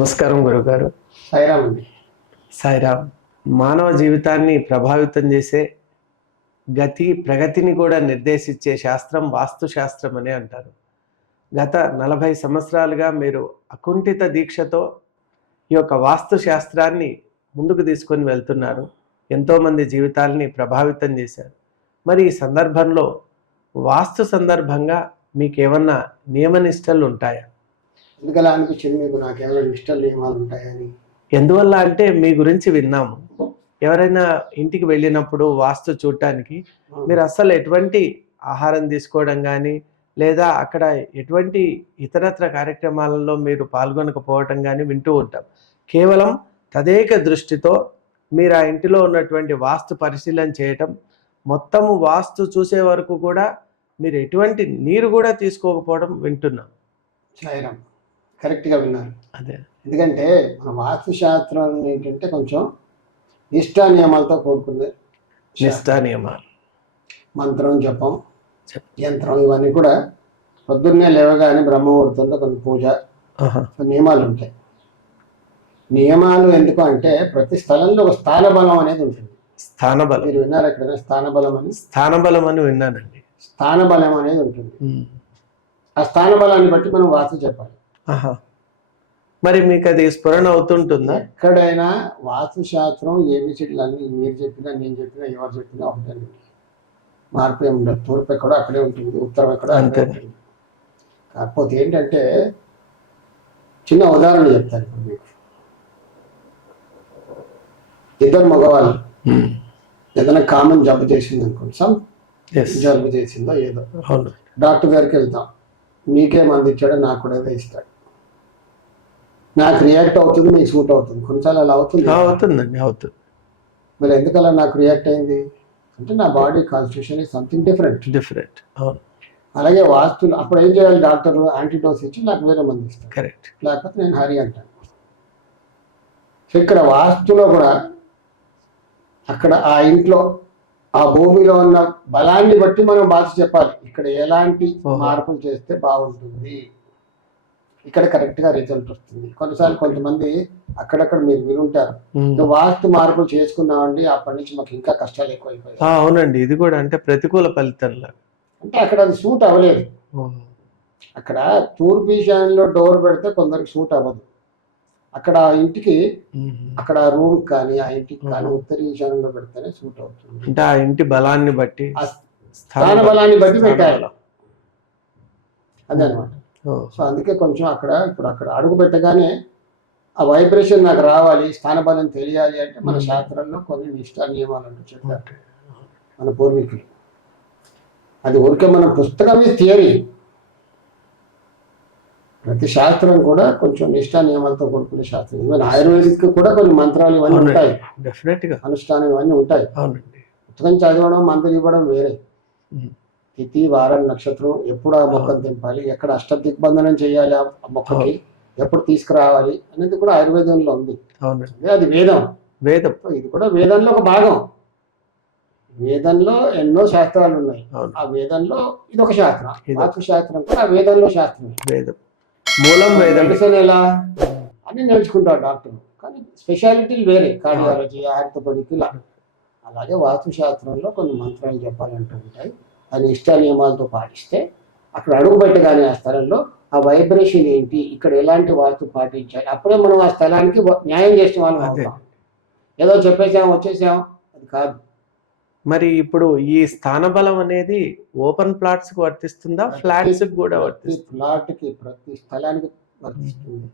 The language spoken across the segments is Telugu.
నమస్కారం గురుగారు. సాయిరామ్ అండి. సాయిరామ్. మానవ జీవితాన్ని ప్రభావితం చేసే ప్రగతిని కూడా నిర్దేశించే శాస్త్రం వాస్తు శాస్త్రం అని అంటారు. గత 40 సంవత్సరాలుగా మీరు అకుంఠిత దీక్షతో ఈ యొక్క వాస్తు శాస్త్రాన్ని ముందుకు తీసుకొని వెళ్తున్నారు. ఎంతోమంది జీవితాల్ని ప్రభావితం చేశారు. మరి ఈ సందర్భంలో వాస్తు సందర్భంగా మీకేమన్నా నియమనిష్టలు ఉంటాయా? ఎందుకలా అనిపించింది మీకు? నాకేమైనా నిష్టలు నియమాలు ఉంటాయని. ఎందువల్ల అంటే మీ గురించి విన్నాము. ఎవరైనా ఇంటికి వెళ్ళినప్పుడు వాస్తు చూడటానికి మీరు అసలు ఎటువంటి ఆహారం తీసుకోవడం కానీ లేదా అక్కడ ఎటువంటి ఇతరత్ర కార్యక్రమాలలో మీరు పాల్గొనకపోవటం కానీ వింటూ ఉంటాం. కేవలం తదేక దృష్టితో మీరు ఆ ఇంటిలో ఉన్నటువంటి వాస్తు పరిశీలన చేయటం, మొత్తము వాస్తు చూసే వరకు కూడా మీరు ఎటువంటి నీరు కూడా తీసుకోకపోవడం వింటున్నాం. సాయిరామ్, కరెక్ట్గా విన్నారు. అదే, ఎందుకంటే మన వాస్తు శాస్త్రం ఏంటంటే కొంచెం నిష్టా నియమాలతో కూడుకుంది. నిష్టా నియమాలు, మంత్రం, జపం, యంత్రం, ఇవన్నీ కూడా పొద్దున్నే లేవగానే బ్రహ్మముహూర్తంలో కొన్ని పూజ నియమాలు ఉంటాయి. నియమాలు ఎందుకు అంటే ప్రతి స్థలంలో ఒక స్థాన బలం అనేది ఉంటుంది. స్థానబలం మీరు విన్నారు ఎక్కడైనా? స్థానబలం అని. స్థానబలం అని విన్నానండి. స్థానబలం అనేది ఉంటుంది. ఆ స్థాన బలాన్ని బట్టి మనం వాస్తు చెప్పాలి. మరి మీకు అది స్ఫురణ అవుతుంటుందా? ఎక్కడైనా వాస్తు శాస్త్రం ఏబిసిడీలు అన్ని మీరు చెప్పినా నేను చెప్పినా ఎవరు చెప్పినా ఒకటే, మార్పు ఏమి ఉండదు. తూర్పు ఎక్కడో అక్కడే ఉంటుంది, ఉత్తరం ఎక్కడో అక్కడే ఉంటుంది. కాకపోతే ఏంటంటే చిన్న ఉదాహరణ చెప్తాను ఇప్పుడు మీకు. ఇద్దరు మగవాళ్ళు ఏదైనా కామన్ జబ్బు చేసింది అనుకోండి, జలుబు చేసిందో ఏదో, డాక్టర్ గారికి వెళ్తాం. మీకే మంది ఇచ్చాడో నాకు కూడా ఏదో ఇస్తాడు. నాకు రియాక్ట్ అవుతుంది, మీకు సూట్ అవుతుంది. కొన్నిసార్లు అలా అవుతుందండి. అవుతుంది. మరి ఎందుకలా నాకు రియాక్ట్ అయింది అంటే నా body constitution is something different. అలాగే వాస్తులు అప్పుడు ఏం చేయాలి? డాక్టర్లు యాంటీడోస్ ఇచ్చి నాకు వేరే మంది ఇస్తారు. కరెక్ట్. లేకపోతే నేను హరి అంటాను. సో ఇక్కడ వాస్తులో కూడా అక్కడ ఆ ఇంట్లో ఆ భూమిలో ఉన్న బలాన్ని బట్టి మనం బాధ చెప్పాలి. ఇక్కడ ఎలాంటి మార్పులు చేస్తే బాగుంటుంది, ఇక్కడ కరెక్ట్ గా రిజల్ట్ వస్తుంది. కొన్నిసార్లు కొంతమంది అక్కడక్కడ మీరు వినుంటారు, వాస్తు మార్పులు చేసుకున్నామండి అప్పటి నుంచి మాకు ఇంకా కష్టాలు ఎక్కువైపోయాయి. అవునండి, ఇది కూడా అంటే ప్రతికూల ఫలితంలా. అంటే అక్కడ అది సూట్ అవ్వలేదు. అక్కడ తూర్పు ఈశాన్యంలో డోర్ పెడితే కొందరికి సూట్ అవ్వదు. అక్కడ ఇంటికి అక్కడ రూమ్ కానీ ఆ ఇంటికి కానీ ఉత్తర ఈశాన్యంలో పెడితేనే సూట్ అవుతుంది. అంటే ఆ ఇంటి బలాన్ని బట్టి, స్థాన బలాన్ని బట్టి పెట్టాలి. అదే అనమాట. సో అందుకే కొంచెం అక్కడ ఇప్పుడు అక్కడ అడుగు పెట్టగానే ఆ వైబ్రేషన్ నాకు రావాలి, స్థానబలం తెలియాలి అంటే మన శాస్త్రంలో కొన్ని నిష్టా నియమాలు అంటూ చెప్పారు మన పూర్వీకులు. అది ఊరికే మన పుస్తకమే థియరీ. ప్రతి శాస్త్రం కూడా కొంచెం నిష్టా నియమాలతో కూడుకునే శాస్త్రం. ఈవెన్ ఆయుర్వేదిక్ కూడా కొన్ని మంత్రాలు ఇవన్నీ ఉంటాయి, అనుష్ఠానం ఇవన్నీ ఉంటాయి. పుస్తకం చదవడం, మంత్రం ఇవ్వడం వేరే. తిథి, వారం, నక్షత్రం, ఎప్పుడు ఆ మొక్కను తెంపాలి, ఎక్కడ అష్ట దిగ్బంధనం చేయాలి, ఆ మొక్కకి ఎప్పుడు తీసుకురావాలి అనేది కూడా ఆయుర్వేదంలో ఉంది. అది వేదం. ఇది కూడా వేదంలో ఒక భాగం. వేదంలో ఎన్నో శాస్త్రాలు ఉన్నాయి. ఆ వేదంలో ఇది ఒక శాస్త్రం. వాస్తు శాస్త్రం కూడా ఆ వేదంలో శాస్త్రం. మూలం మెడిసిన్ ఎలా అని నేర్చుకుంటారు డాక్టర్, కానీ స్పెషాలిటీలు వేరే. కార్డియాలజీ, ఆర్థోపెడిక్ ఇలా. అలాగే వాస్తు శాస్త్రంలో కొన్ని మంత్రాలు చెప్పాలంటూ ఉంటాయి. ఆ నిష్టా నియమాలతో పాటిస్తే అక్కడ అడుగు పెట్టగానే ఆ స్థలంలో ఆ వైబ్రేషన్ ఏంటి, ఇక్కడ ఎలాంటి వాస్తు పాటించాలి, అప్పుడే మనం ఆ స్థలానికి న్యాయం చేసే వాళ్ళం అవుతాం. ఏదో చెప్పేసాం వచ్చేసాం అది కాదు. మరి ఇప్పుడు ఈ స్థాన బలం అనేది ఓపెన్ ప్లాట్స్ కి వర్తిస్తుందా, ఫ్లాట్స్ కి కూడా వర్తిస్తుంది? ప్లాట్ కి, ప్రతి స్థలానికి వర్తిస్తుంది.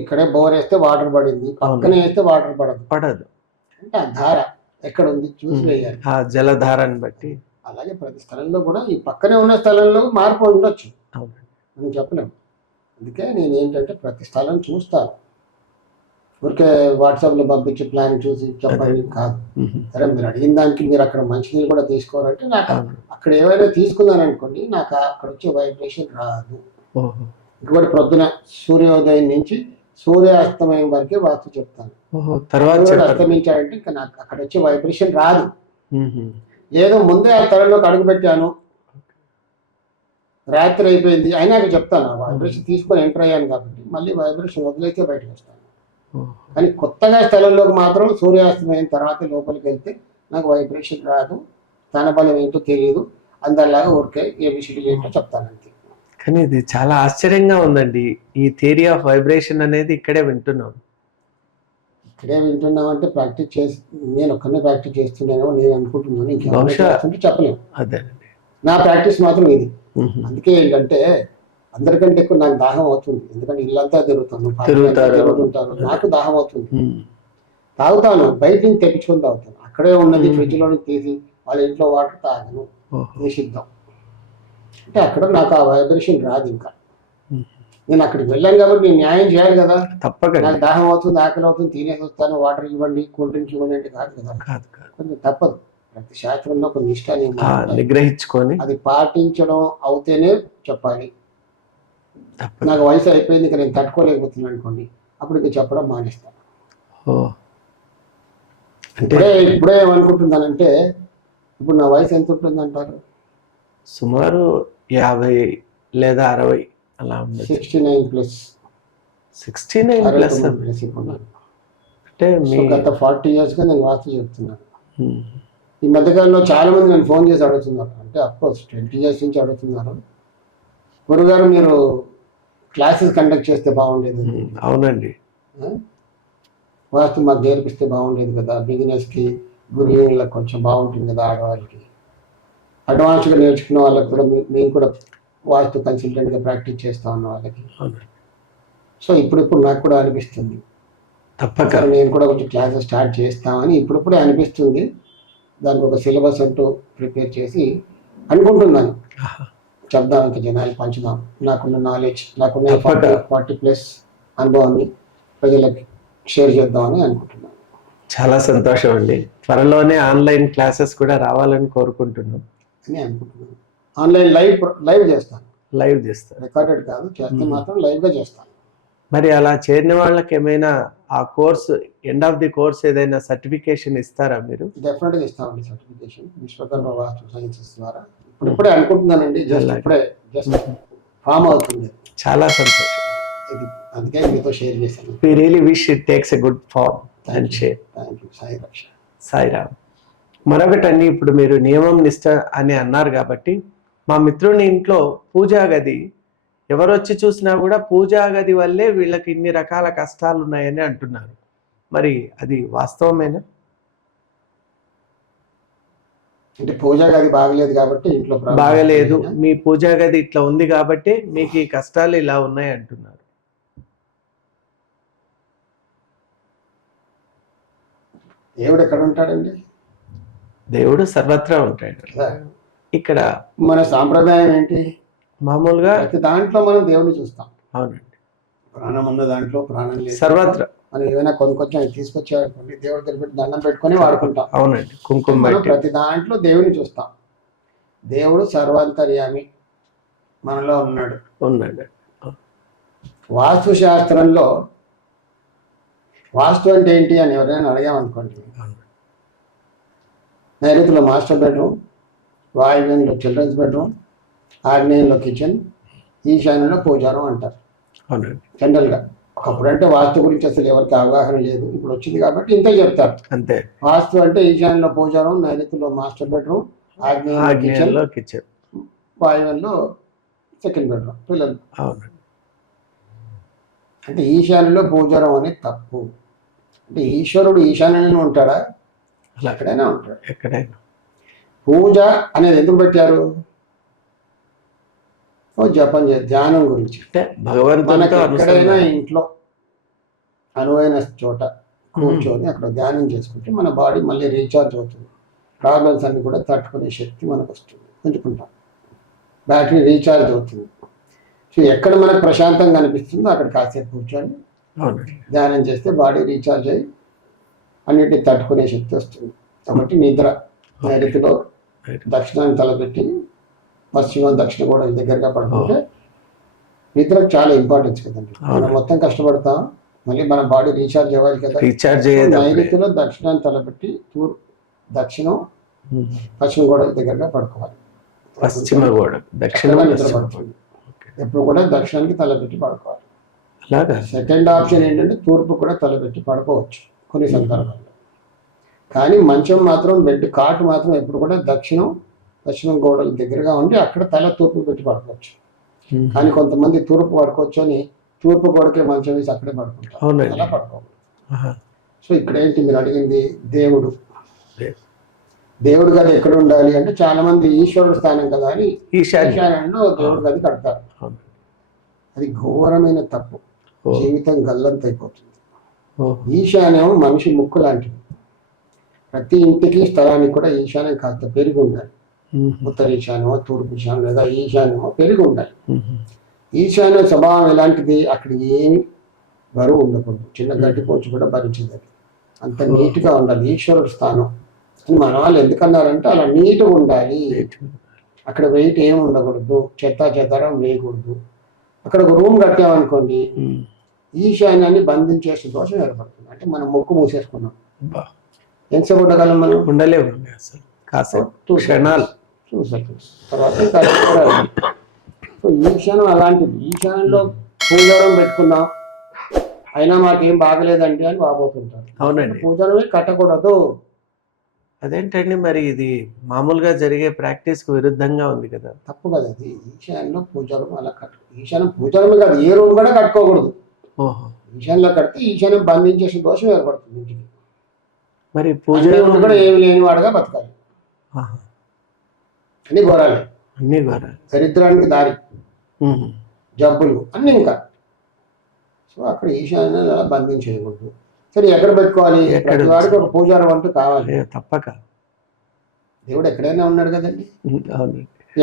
ఇక్కడే బోర్ వేస్తే వాటర్ పడింది, పక్కనే వేస్తే వాటర్ పడదు. అంటే ఆ ధార ఎక్కడ ఉంది చూసి వేయాలి, ఆ జలధారాన్ని బట్టి. అలాగే ప్రతి స్థలంలో కూడా ఈ పక్కనే ఉన్న స్థలంలో మార్పు ఉండొచ్చు, మనం చెప్పలేము. అందుకే నేను ఏంటంటే ప్రతి స్థలం చూస్తాను. ఊరికే వాట్సాప్లో పంపించి ప్లాన్ చూసి చెప్పండి కాదు. సరే మీరు అడిగిన దానికి మీరు అక్కడ మంచినీళ్ళు కూడా తీసుకోవాలంటే నాకు అక్కడ ఏవైనా తీసుకున్నాను అనుకోండి, నాకు అక్కడ వచ్చే వైబ్రేషన్ రాదు. ఇంకోటి ప్రొద్దున సూర్యోదయం నుంచి సూర్యాస్తమయం వరకే వాస్తు చెప్తాను. తర్వాత అస్తమించాడంటే ఇంకా నాకు అక్కడ వచ్చే వైబ్రేషన్ రాదు. ఏదో ముందే ఆ స్థలంలోకి అడుగు పెట్టాను, రాత్రి అయిపోయింది అయినాక చెప్తాను. ఆ వైబ్రేషన్ తీసుకొని ఎంటర్ అయ్యాను కాబట్టి మళ్ళీ వైబ్రేషన్ వదిలేస్తే బయటకు వస్తాను. కానీ కొత్తగా స్థలంలోకి మాత్రం సూర్యాస్తమయం తర్వాత లోపలికి వెళ్తే నాకు వైబ్రేషన్ రాదు, స్థానబలం ఏంటో తెలియదు, అందరిలాగా ఊరికే ఏబిసిడి ఏంటో చెప్తాను అంతే. కానీ ఇది చాలా ఆశ్చర్యంగా ఉందండి. ఈ థియరీ ఆఫ్ వైబ్రేషన్ అనేది ఇక్కడే వింటున్నాం. ఇక్కడే వింటున్నామంటే ప్రాక్టీస్ చేసి నేను ఒక్కనే ప్రాక్టీస్ చేస్తున్నాను నేను అనుకుంటున్నాను. బహుశా ఇంకేమంటే చెప్పలేము. అదేనండి. నా ప్రాక్టీస్ మాత్రం ఇది. అందుకే ఏంటంటే అందరికంటే ఎక్కువ నాకు దాహం అవుతుంది. ఎందుకంటే ఇల్లంతా తిరుగుతుంటారు, నాకు దాహం అవుతుంది. తాగుతాను, బయట నుంచి తెప్పించుకొని తాగుతాను. అక్కడే ఉన్నది ఫ్రిడ్జ్ లో తీసి వాళ్ళ ఇంట్లో వాటర్ తాగను, నిషిద్ధం. అంటే అక్కడ నాకు ఆ వైబ్రేషన్ రాదు. ఇంకా నేను అక్కడికి వెళ్ళాను కాబట్టి నేను న్యాయం చేయాలి కదా. తప్పక నాకు దాహం అవుతుంది, ఆకలి అవుతుంది, తినేసి వస్తాను, వాటర్ ఇవ్వండి, కూల్ డ్రింక్స్ ఇవ్వండి అంటే కాదు కదా. కొంచెం తప్పదు. ప్రతి శాస్త్రంలో కొన్ని నిష్ఠాన్ని నిగ్రహించుకొని అది పాటించడం అవుతేనే చెప్పాలి. నాకు వయసు అయిపోయింది ఇక నేను తట్టుకోలేకపోతున్నాను అనుకోండి, అప్పుడు ఇక చెప్పడం మానేస్తాను. ఇప్పుడే ఏమనుకుంటున్నానంటే ఇప్పుడు నా వయసు ఎంత ఉంటుంది అంటారు? సుమారు 50 లేదా 60 అలా ఉంది. 69 ప్లస్. 69 ప్లస్ అంటే గత 40 years గా నేను వాస్తు చెప్తున్నాను. ఈ మధ్యకాలంలో చాలా మంది నన్ను ఫోన్ చేసి అడుగుతున్నారు. అంటే అఫ్కోర్స్ 20 years నుంచి అడుగుతున్నారు, గురుగారు మీరు క్లాసెస్ కండక్ట్ చేస్తే బాగుండేది. అవునండి, వాస్తు మాకు నేర్పిస్తే బాగుండేది కదా, బిగినర్స్కి గురువులకు కొంచెం బాగుంటుంది కదా, ఆడవాళ్ళకి అడ్వాన్స్గా నేర్చుకున్న వాళ్ళకి కూడా మేము కూడా వాస్తు కన్సల్టెంట్గా ప్రాక్టీస్ చేస్తా ఉన్న వాళ్ళకి. సో ఇప్పుడు నాకు కూడా అనిపిస్తుంది తప్పక నేను కూడా కొంచెం క్లాసెస్ స్టార్ట్ చేస్తామని ఇప్పుడిప్పుడే అనిపిస్తుంది. దానికి ఒక సిలబస్ అంటూ ప్రిపేర్ చేసి అనుకుంటున్నాను, చెప్దాం, ఇంకా జనాలు పంచుదాం. నాకున్న నాలెడ్జ్, నాకున్న 40+ అనుభవాన్ని ప్రజలకి షేర్ చేద్దామని అనుకుంటున్నాను. చాలా సంతోషం అండి. త్వరలోనే ఆన్లైన్ క్లాసెస్ కూడా రావాలని కోరుకుంటున్నాం అని అనుకుంటున్నాను. ఆన్లైన్ లైవ్ చేస్తాను. లైవ్ చేస్తాను, రికార్డెడ్ కాదు, చేస్తే మాత్రం లైవ్గా చేస్తాను. మరి అలా చేరిన వాళ్ళకి ఏమైనా ఆ course end of the course ఏదైనా సర్టిఫికేషన్ ఇస్తారా మీరు? డెఫినెట్గా ఇస్తామండి సర్టిఫికేషన్, విశ్వకర్మ వాస్తు సైన్సెస్ ద్వారా. ఇప్పుడే అనుకుంటున్నానండి, జస్ట్ ఫామ్ అవుతుంది. చాలా సంతోషం, అందుకే మీతో షేర్ చేశాను. We really wish it takes a good form and shape. Thank you. Sairam. మరొకటండి, ఇప్పుడు మీరు నియమం నిష్ట అని అన్నారు కాబట్టి మా మిత్రుని ఇంట్లో పూజా గది ఎవరు వచ్చి చూసినా కూడా పూజా గది వల్లే వీళ్ళకి ఇన్ని రకాల కష్టాలు ఉన్నాయని అంటున్నారు. మరి అది వాస్తవమేనా? అంటే పూజా గది బాగలేదు కాబట్టి ఇంట్లో బాగలేదు, మీ పూజా గది ఇట్లా ఉంది కాబట్టి మీకు ఈ కష్టాలు ఇలా ఉన్నాయి అంటున్నారు. దేవుడు ఎక్కడ ఉంటాడండి? దేవుడు సర్వత్రా ఉంటాడు. ఇక్కడ మన సాంప్రదాయం ఏంటి? మామూలుగా దాంట్లో మనం దేవుడిని చూస్తాం. అవునండి, ప్రాణం ఉన్న దాంట్లో ప్రాణం లేదు, సర్వత్రా. మనం ఏదైనా కొంచెం తీసుకొచ్చాడుకోండి, దేవుడి దగ్గర పెట్టి దండం పెట్టుకొని వాడుకుంటాం. అవునండి, కుంకుమ ప్రతి దాంట్లో దేవుని చూస్తాం. దేవుడు సర్వాంతర్యామి, మనలో ఉన్నాడు. వాస్తు శాస్త్రంలో వాస్తు అంటే ఏంటి అని ఎవరైనా అడిగామనుకోండి, నైరుతిలో మాస్టర్ బెడ్రూమ్, వాయువ్యంలో చిల్డ్రన్స్ బెడ్రూమ్, ఆగ్నేయంలో కిచెన్, ఈశాన్యంలో పూజారం అంటారు జనరల్గా. ఒకప్పుడు అంటే వాస్తు గురించి అసలు ఎవరికి అవగాహన లేదు, ఇప్పుడు వచ్చింది కాబట్టి ఇంతే చెప్తారు అంతే. వాస్తు అంటే ఈశాన్యంలో పూజారం, నైరుతిలో మాస్టర్ బెడ్రూమ్, ఆగ్నేయంలో కిచెన్, వాయువ్యంలో సెకండ్ బెడ్రూమ్ పిల్లలు. అంటే ఈశాన్యంలో పూజారం అనేది తప్పు. అంటే ఈశ్వరుడు ఈశాన్యంలో ఉంటాడా? ఎక్కడైనా ఉంటాడు. ఎక్కడైనా పూజ అనేది ఎందుకు పెట్టారు? జపం ధ్యానం గురించి. మనకి ఎక్కడైనా ఇంట్లో అనువైన చోట కూర్చొని అక్కడ ధ్యానం చేసుకుంటే మన బాడీ మళ్ళీ రీఛార్జ్ అవుతుంది. ప్రాబ్లమ్స్ అన్ని కూడా తట్టుకునే శక్తి మనకు వస్తుంది, పెంచుకుంటాం, బ్యాటరీ రీఛార్జ్ అవుతుంది. సో ఎక్కడ మనకు ప్రశాంతంగా అనిపిస్తుందో అక్కడ కాసేపు కూర్చొని ధ్యానం చేస్తే బాడీ రీఛార్జ్ అయ్యి అన్నిటిని తట్టుకునే శక్తి వస్తుంది. కాబట్టి నిద్ర నైరుతిలో దక్షిణాన్ని తలపెట్టి పశ్చిమ దక్షిణ కూడా దగ్గరగా పడుకుంటే నిద్రకు చాలా ఇంపార్టెన్స్ కదండి. మనం మొత్తం కష్టపడతాం, మళ్ళీ మన బాడీ రీఛార్జ్ అవ్వాలి కదా. నైరుతిలో దక్షిణాన్ని తలపెట్టి దక్షిణం పశ్చిమ గోడ దగ్గరగా పడుకోవాలి. పశ్చిమ గోడ, దక్షిణ చక్కగా పశ్చిమ గోడ. నిద్రపడుతుంది. ఎప్పుడు కూడా దక్షిణానికి తలపెట్టి పడుకోవాలి. అలాగా. సెకండ్ ఆప్షన్ ఏంటంటే తూర్పు కూడా తలపెట్టి పడుకోవచ్చు కొన్ని సందర్భాల్లో. కానీ మంచం మాత్రం, బెడ్ కాటు మాత్రం ఎప్పుడు కూడా పశ్చిమ గోడల దగ్గరగా ఉండి అక్కడ తల తూర్పు పెట్టి పడుకోవచ్చు. కానీ కొంతమంది తూర్పు పడుకోవచ్చు అని తూర్పు గోడకే మంచం వేసి అక్కడే పడుకుంటారు. అవునండి. అలా పడుకోవాలి. సో ఇక్కడ ఏంటి మీరు అడిగింది, దేవుడు గది ఎక్కడ ఉండాలి అంటే చాలా మంది ఈశ్వరుడు స్థానం కదా అని ఈశాన్యంలో దేవుడు గది కడతారు. అది ఘోరమైన తప్పు. జీవితం గల్లంత అయిపోతుంది. ఈశాన్యం మనిషి ముక్కు లాంటిది. ప్రతి ఇంటికి స్థలానికి కూడా ఈశాన్యం కాస్త పెరిగి ఉండాలి. ఉత్తర ఈశాన్యమో, తూర్పు ఈశాన్యం లేదా ఈశాన్యమో పెరిగి ఉండాలి. ఈశాన్య స్వభావం ఎలాంటిది, అక్కడ ఏమి బరువు ఉండకూడదు. చిన్న గడ్డి పోచు కూడా భరించదు. అంత నీట్గా ఉండాలి ఈశ్వరుడు స్థానం అని మన వాళ్ళు ఎందుకన్నారంటే అలా నీట్గా ఉండాలి. అక్కడ వెయిట్ ఏమి ఉండకూడదు, చెత్తారం వేయకూడదు. అక్కడ ఒక రూమ్ కట్టామనుకోండి, ఈశాన్యాన్ని బంధించేసే దోషం ఏర్పడుతుంది. అంటే మనం ముక్కు మూసేసుకున్నాం, ఎంతసేపు ఉండగలం మనం? ఉండలేము. తర్వాత ఈశాన్యం అలాంటిది. ఈశాన్యంలో పూజారం పెట్టుకున్నాం, అయినా మాకేం బాగలేదండి అని బాగోతుంటారు. అవునండి. పూజారమే కట్టకూడదు. అదేంటండి మరి ఇది మామూలుగా జరిగే ప్రాక్టీస్ కు విరుద్ధంగా ఉంది కదా. తప్పు కదా అది. ఈశాన్యంలో పూజారం అలా ఈశాన్యం పూజారమే కాదు, ఏ రూమ్ కూడా కట్టుకోకూడదు. ఈశాన్యంలో కడితే ఈశాన్యం బంధించేసే దోషం ఏర్పడుతుంది ఇంటికి. మరి పూజ కూడా ఏమి లేనివాడుగా బతకాలి. అన్ని ఘోరాలే, దరిద్రానికి దారి, జబ్బులు అన్ని. ఇంకా సో అక్కడ ఈశాన్యం అలా బంధించేయకూడదు. సరే ఎక్కడ పెట్టుకోవాలి? ప్రతి వాడికి ఒక పూజారం అంటూ కావాలి తప్పక. దేవుడు ఎక్కడైనా ఉన్నాడు కదండి.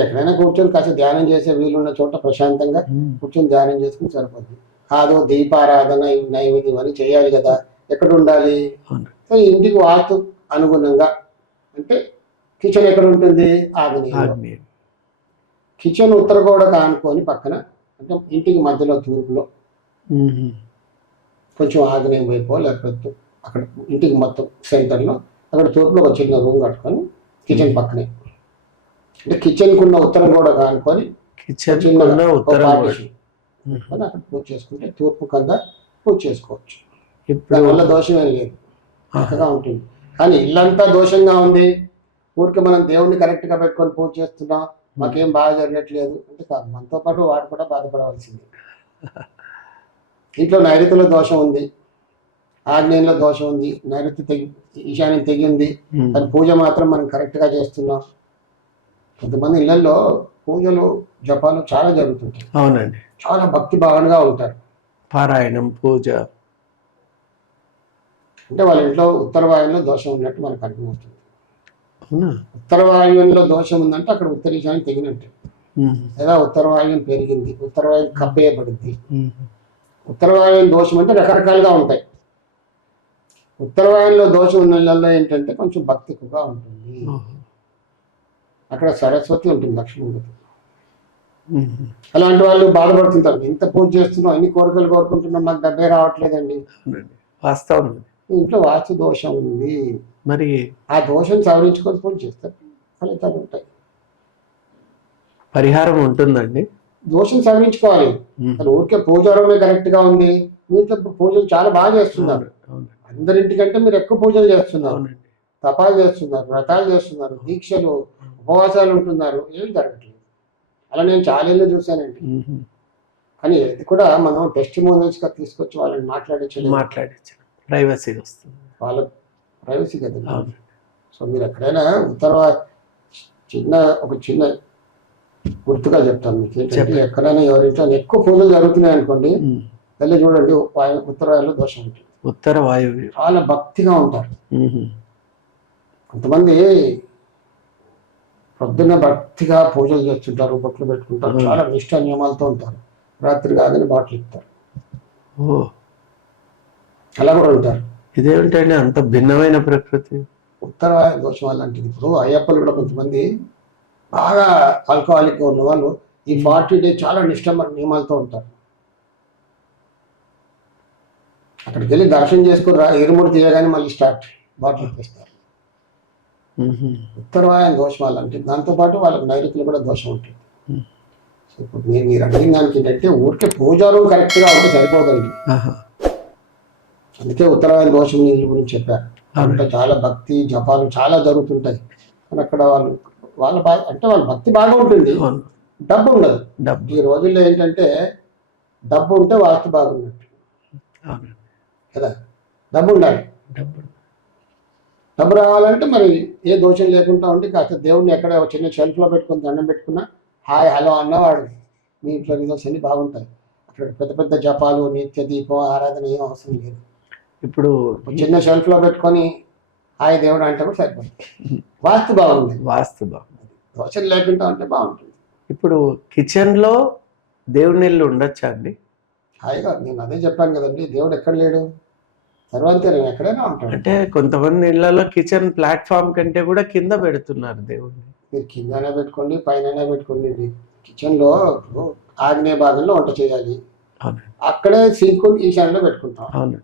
ఎక్కడైనా కూర్చొని కాస్త ధ్యానం చేసే వీలున్న చోట ప్రశాంతంగా కూర్చొని ధ్యానం చేసుకుని సరిపోద్ది. కాదు దీపారాధన, నైవేద్యం అని చేయాలి కదా. ఎక్కడ ఉండాలి? సో ఇంటికి వాస్తు అనుగుణంగా అంటే కిచెన్ ఎక్కడ ఉంటుంది? ఆగ్నేయం. కిచెన్ ఉత్తర గోడకు ఆనుకొని పక్కన, అంటే ఇంటికి మధ్యలో తూర్పులో కొంచెం ఆగ్నేయం వైపు, లేకపోతే అక్కడ ఇంటికి మొత్తం సెంటర్లో అక్కడ తూర్పులో ఒక చిన్న రూమ్ కట్టుకొని కిచెన్ పక్కనే, అంటే కిచెన్కు ఉన్న ఉత్తర గోడకు ఆనుకొని చిన్న పార్టీషన్ పెట్టుకొని అక్కడ పూజ చేసుకుంటే తూర్పు కింద పూజ చేసుకోవచ్చు. దానివల్ల దోషం ఏం లేదు, చక్కగా ఉంటుంది. కానీ ఇల్లంతా దోషంగా ఉంది, ఊరికి మనం దేవుణ్ణి కరెక్ట్గా పెట్టుకొని పూజ చేస్తున్నాం, మాకేం బాగా జరగట్లేదు అంటే కాదు. మనతో పాటు వాడు కూడా బాధపడవలసింది. ఇంట్లో నైరుతిలో దోషం ఉంది, ఆగ్నేయంలో దోషం ఉంది, నైరుతి ఈశాన్యం తెగింది, కానీ పూజ మాత్రం మనం కరెక్ట్గా చేస్తున్నాం. కొంతమంది ఇళ్లలో పూజలు జపాలు చాలా జరుగుతుంటాయి. అవునండి. చాలా భక్తి భావనగా ఉంటారు. పారాయణం, పూజ. అంటే వాళ్ళ ఇంట్లో ఉత్తర వాయువులో దోషం ఉన్నట్టు మనకు అర్థమవుతుంది. ఉత్తర వాయువులో దోషం ఉందంటే అక్కడ ఉత్తర ఈశాన్యం తెగినట్టు, లేదా ఉత్తర వాయువు పెరిగింది, ఉత్తర వాయువు కప్పేయబడింది. ఉత్తర వాయువు దోషం అంటే రకరకాలుగా ఉంటాయి. ఉత్తర వాయువులో దోషం ఉన్న ఇళ్లలో ఏంటంటే కొంచెం భక్తి ఎక్కువగా ఉంటుంది. అక్కడ సరస్వతి ఉంటుంది, లక్ష్మీదేవి. అలాంటి వాళ్ళు బాధపడుతుంటారు, ఎంత పూజ చేస్తున్నాం, ఎన్ని కోరికలు కోరుకుంటున్నాం, మాకు డబ్బే రావట్లేదండి. వాస్తవం. ఇంట్లో వాస్తు దోషం ఉంది, మరి ఆ దోషం సవరించుకొని పూజ చేస్తారు, ఫలితాలు ఉంటాయి. పరిహారం ఉంటుందండి. దోషం సవరించుకోవాలి. ఊరికే పూజారమే కరెక్ట్ గా ఉంది, మీతో పూజలు చాలా బాగా చేస్తున్నారు, అందరింటికంటే మీరు ఎక్కువ పూజలు చేస్తున్నారు, తపాలు చేస్తున్నారు, వ్రతాలు చేస్తున్నారు, దీక్షలు, ఉపవాసాలు ఉంటున్నారు, ఏమి జరగట్లేదు. అలా నేను చాలా ఇళ్ళు చూశానండి. కానీ ఇది కూడా మనం టెస్టిమోనియల్స్ గా తీసుకొచ్చి వాళ్ళని మాట్లాడించు, ప్రైవసీ వస్తుంది, వాళ్ళ ప్రైవసీ కదా. సో మీరు ఎక్కడైనా ఒక చిన్న గుర్తుగా చెప్తాను మీకు ఏంటంటే, ఎక్కడైనా ఎవరింట్లో ఎక్కువ పూజలు జరుగుతున్నాయి అనుకోండి, వెళ్ళి చూడండి, ఉత్తర వాయువులో దోషం ఉంటుంది. ఉత్తర వాయువు చాలా భక్తిగా ఉంటారు. కొంతమంది పొద్దున్న భక్తిగా పూజలు చేస్తుంటారు, బొట్లు పెట్టుకుంటారు, చాలా నిష్ఠ నియమాలతో ఉంటారు, రాత్రి కాగానే బాటిల్ ఇస్తారు, అలా కూడా ఉంటారు. ఇదేమిటండి అంత భిన్నమైన ప్రకృతి? ఉత్తర వాయు దోషం అలాంటిది. ఇప్పుడు అయ్యప్పలు కూడా కొంతమంది బాగా ఆల్కహాలిక్ ఉన్న వాళ్ళు ఈ 40 days చాలా నిష్ఠ నియమాలతో ఉంటారు. అక్కడికి వెళ్ళి దర్శనం చేసుకుని ఇరుముడు తీయగానే మళ్ళీ స్టార్ట్ బాటిల్ ఇస్తారు. ఉత్తరవాయన దోషం వాళ్ళంటే దాంతోపాటు వాళ్ళకి నైరుతులు కూడా దోషం ఉంటుంది. సో ఇప్పుడు మీరు అడిగిన దానికి ఏంటంటే ఊరికే పూజా రూమ్ కరెక్ట్గా ఉంటే సరిపోదండి. అందుకే ఉత్తరవాయన దోషం నీళ్ళ గురించి చెప్పారు. అంటే చాలా భక్తి జపాలు చాలా జరుగుతుంటాయి, కానీ అక్కడ వాళ్ళ అంటే వాళ్ళ భక్తి బాగా ఉంటుంది, డబ్బు ఉండదు. ఈ రోజుల్లో ఏంటంటే డబ్బు ఉంటే వాస్తు బాగున్నట్టు కదా, డబ్బు ఉండాలి. డబ్బు రావాలంటే మరి ఏ దోషం లేకుండా ఉంటే కాస్త దేవుడిని ఎక్కడ చిన్న షెల్ఫ్లో పెట్టుకుని దండం పెట్టుకున్నా హాయ్ హలో అన్నవాడు మీ ఇంట్లో రిజల్ట్స్ అన్ని బాగుంటాయి. అక్కడ పెద్ద పెద్ద జపాలు నిత్య దీపం ఆరాధన ఏం అవసరం లేదు. ఇప్పుడు చిన్న షెల్ఫ్లో పెట్టుకొని హాయ్ దేవుడు అంటే కూడా సరిపోతుంది. వాస్తు బాగుంది, దోషం లేకుండా ఉంటే బాగుంటుంది. ఇప్పుడు కిచెన్లో దేవుడి నీళ్ళు ఉండొచ్చా అండి? హాయిగా నేను అదే చెప్పాను కదండి, దేవుడు ఎక్కడ లేడు, సర్వాంతర్యం ఎక్కడైనా ఉంటాడు. అంటే కొంతమంది ఇళ్లలో కిచెన్ ప్లాట్ఫామ్ కంటే కూడా కింద పెడుతున్నారు దేవుడిని. మీరు కిందనే పెట్టుకోండి పైన పెట్టుకోండి. కిచెన్లో ఆగ్నేయ భాగంలో వంట చేయాలి, అక్కడే సింక్ ఈశాన్యంలో పెట్టుకుంటాం. అవును,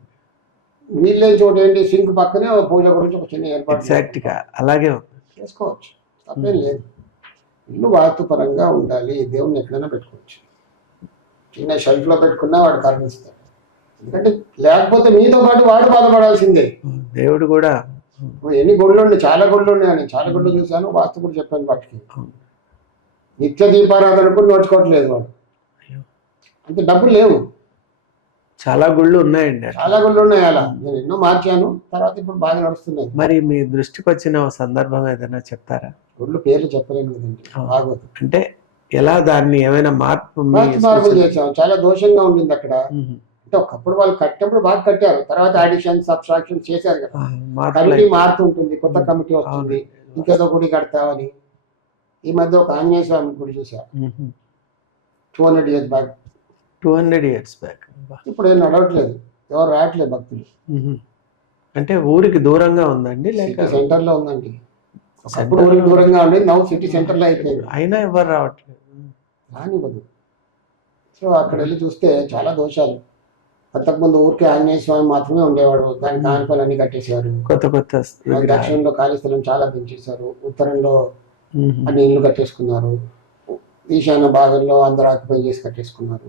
వీళ్ళే చోటు ఏంటి సింక్ పక్కనే పూజ గురించి ఒక చిన్న ఏర్పాటు ఎగ్జాక్ట్గా అలాగే చేసుకోవచ్చు, తప్పేం లేదు. ఇల్లు వాస్తుపరంగా ఉండాలి, దేవుడిని ఎక్కడైనా పెట్టుకోవచ్చు. చిన్న షెల్ఫ్లో పెట్టుకున్నా వాడు కరుణిస్తాడు, ఎందుకంటే లేకపోతే మీతో పాటు వాడు బాధపడాల్సిందే. దేవుడు కూడా ఎన్ని గుళ్ళు ఉన్నాయి, చాలా గుళ్ళు ఉన్నాయని చాలా గుళ్ళు చూశాను, వాస్తు కూడా చెప్పాను. వాటికి నిత్య దీపారాధన కూడా నోచుకోవట్లేదు వాడు, అంతే డబ్బులు లేవు. చాలా గుళ్ళు ఉన్నాయండి, చాలా గుళ్ళు ఉన్నాయి. అలా నేను ఎన్నో మార్చాను, తర్వాత ఇప్పుడు బాగా నడుస్తున్నాయి. మరి మీ దృష్టికి వచ్చిన సందర్భం ఏదైనా చెప్తారా? గుళ్ళు పేర్లు చెప్పలేము కదండి, బాగోదు. అంటే ఎలా దాన్ని ఏమైనా మార్పులు చేసాం, చాలా దోషంగా ఉండింది అక్కడ. అంటే ఒకప్పుడు వాళ్ళు కట్టినప్పుడు బాగా కట్టారు, తర్వాత అడిషన్ సబ్స్ట్రాక్షన్ చేశారు కదా, కమిటీ మారుతుంటుంది, కొత్త కమిటీ వస్తుంది, ఇంకేదో గుడి కడతామని. ఈ మధ్య ఒక ఆంజనేయ స్వామి గుడి చూశారు 200 years బ్యాక్. 200 years బ్యాక్ ఇప్పుడు ఏం నడవట్లేదు, ఎవరు రావట్లేదు భక్తులు. అంటే ఊరికి దూరంగా ఉందండి లేక సెంటర్ లో ఉందండి? ఒకప్పుడు ఊరికి దూరంగా ఉండేది, నవ్వు సిటీ సెంటర్ లో అయిపోయింది, అయినా ఎవరు రావట్లేదు, రానివ్వదు. సో అక్కడ వెళ్ళి చూస్తే చాలా దోషాలు. అంతకుముందు ఊరికే ఆంజనేయ స్వామి మాత్రమే ఉండేవాడు, దానికి ఆనుకోలన్నీ కట్టేశారు. కొత్త దక్షిణంలో ఖాళీ స్థలం చాలా పెంచేశారు, ఉత్తరంలో అన్ని ఇల్లు కట్టేసుకున్నారు, ఈశాన్య భాగంలో అందరూ ఆక్యుపై చేసి కట్టేసుకున్నారు,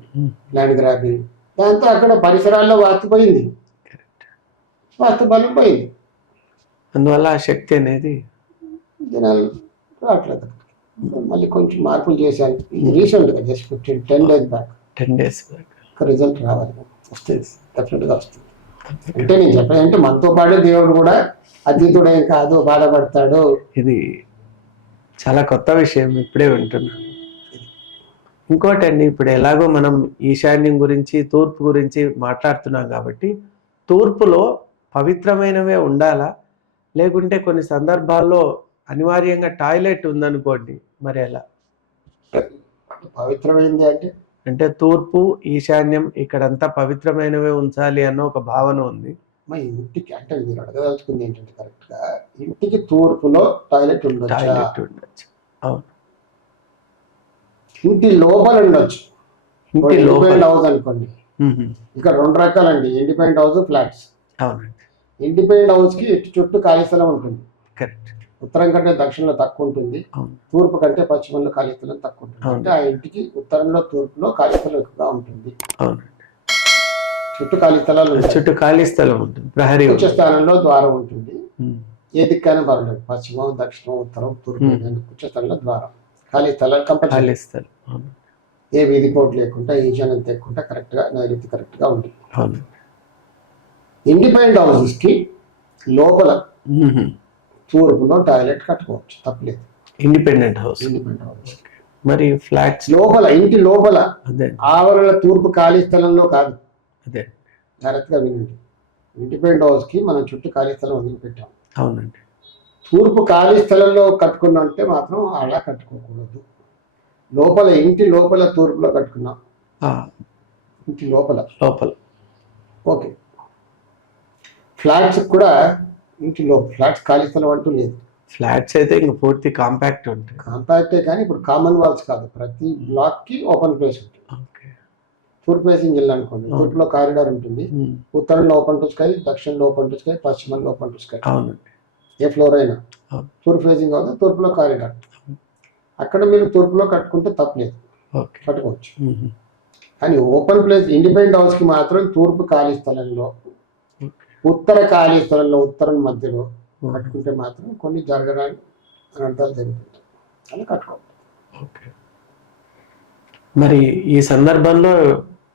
ల్యాండ్ గ్రాబింగ్. దాంతో అక్కడ పరిసరాల్లో వాస్తు పోయింది, వాస్తు బలం పోయింది. అందువల్ల ఆ శక్తి అనేది జనాలు రావట్లేదు. మళ్ళీ కొంచెం మార్పులు చేశాను, ఇది రీసెంట్గా just 10 days back. 10 days back result రావాలి, వస్తుంది, డెఫినెట్గా వస్తుంది. అంటే నేను చెప్పానంటే మనతో పాటు దేవుడు కూడా అతీతుడేం కాదు, బాధపడతాడు. ఇది చాలా కొత్త విషయం, ఇప్పుడే వింటున్నాను. ఇంకోటి అండి, ఇప్పుడు ఎలాగో మనం ఈశాన్యం గురించి తూర్పు గురించి మాట్లాడుతున్నాం కాబట్టి తూర్పులో పవిత్రమైనవే ఉండాలా, లేకుంటే కొన్ని సందర్భాల్లో అనివార్యంగా టాయిలెట్ ఉందనుకోండి, మరి ఎలా? పవిత్రమైంది అంటే తూర్పు ఈశాన్యం ఇక్కడంతా పవిత్రమైనవే ఉంచాలి అన్న ఒక భావన ఉంది. మా ఇంటికి అంటే మీరు అడగదలుచుకుంది ఏంటంటే కరెక్ట్గా ఇంటికి తూర్పులో టాయిలెట్ ఉండొచ్చు. అవును, ఇంటి లోపల ఉండొచ్చు. ఇండిపెండెంట్ హౌస్ అనుకోండి, ఇక్కడ 2 రకాలండి, ఇండిపెండెంట్ హౌస్, ఫ్లాట్స్. అవునండి, ఇండిపెండెంట్ హౌస్ కి చుట్టూ ఖాళీ స్థలం ఉంటుంది. కరెక్ట్. ఉత్తరం కంటే దక్షిణంలో తక్కువ ఉంటుంది, తూర్పు కంటే పశ్చిమంలో ఖాళీ స్థలం తక్కువ ఉంటుంది. అంటే ఆ ఇంటికి ఉత్తరంలో తూర్పులో ఖాళీ స్థలం ఎక్కువగా ఉంటుంది. చుట్టూ ఖాళీ స్థలం ఉంటుంది. ప్రహరీ ఉచ్చ స్థానంలో ద్వారం ఉంటుంది. ఏ దిక్కైనా పర్లేదు, పశ్చిమం దక్షిణం ఉత్తరం తూర్పు, ఉచ్చ స్థలంలో ద్వారం. ఖాళీ స్థలాలు కంపల్సరీ, ఏ వీధి పోటు లేకుండా ఈశాన్యం తెక్కుండా కరెక్ట్గా నైరుతి కరెక్ట్గా ఉంటుంది. ఇండిపెండెంట్ హౌసెస్ కి లోపల తూర్పులో టాయిలెట్ కట్టుకోవచ్చు, తప్పలేదు. ఇండిపెండెంట్ హౌస్ మరి ఫ్లాట్స్ లోపల, ఇంటి లోపల ఆవరణ తూర్పు ఖాళీ స్థలంలో కాదు. జాగ్రత్తగా వినండి, ఇండిపెండెంట్ హౌస్ కి మనం చుట్టూ ఖాళీ స్థలం వదిలి పెట్టాం. అవునండి, తూర్పు ఖాళీ స్థలంలో కట్టుకున్నంటే మాత్రం అలా కట్టుకోకూడదు. లోపల ఇంటి లోపల తూర్పులో కట్టుకున్నాం, ఇంటి లోపల ఓకే. ఫ్లాట్స్ కూడా ఇంటి లోపల, ఫ్లాట్స్ ఖాళీ స్థలం అంటూ లేదు. ఫ్లాట్స్ అయితే ఇంకా పూర్తి కాంపాక్ట్ ఉంటుంది. కాంపాక్టే కానీ ఇప్పుడు కామన్ వాల్స్ కాదు, ప్రతి బ్లాక్ కి ఓపెన్ ప్లేస్ ఉంటుంది. తూర్పు ఫేసింగ్ ఇల్లు అనుకోండి, తూర్పులో కారిడార్ ఉంటుంది, ఉత్తరంలో ఓపెన్ టు స్కై, దక్షిణంలో ఓపెన్ టు స్కై, పశ్చిమంలో ఓపెన్ టు స్కై. ఏ ఫ్లోర్ అయినా అవును. తూర్పు ఫేసింగ్ అవుతుంది, తూర్పులో కారిడార్. అక్కడ మీరు తూర్పులో కట్టుకుంటే తప్పలేదు, ఓకే. కట్టుకోవచ్చు. కానీ ఓపెన్ ప్లేస్ ఇండిపెండెంట్ హౌస్కి మాత్రం తూర్పు ఖాళీ స్థలంలో, ఉత్తర ఖాళీ స్థలంలో, ఉత్తరం మధ్యలో కట్టుకుంటే మాత్రం కొన్ని జరగడానికి అనర్థాలు జరుగుతుంటాయి. అలా కట్టుకోవాలి. ఓకే. మరి ఈ సందర్భంలో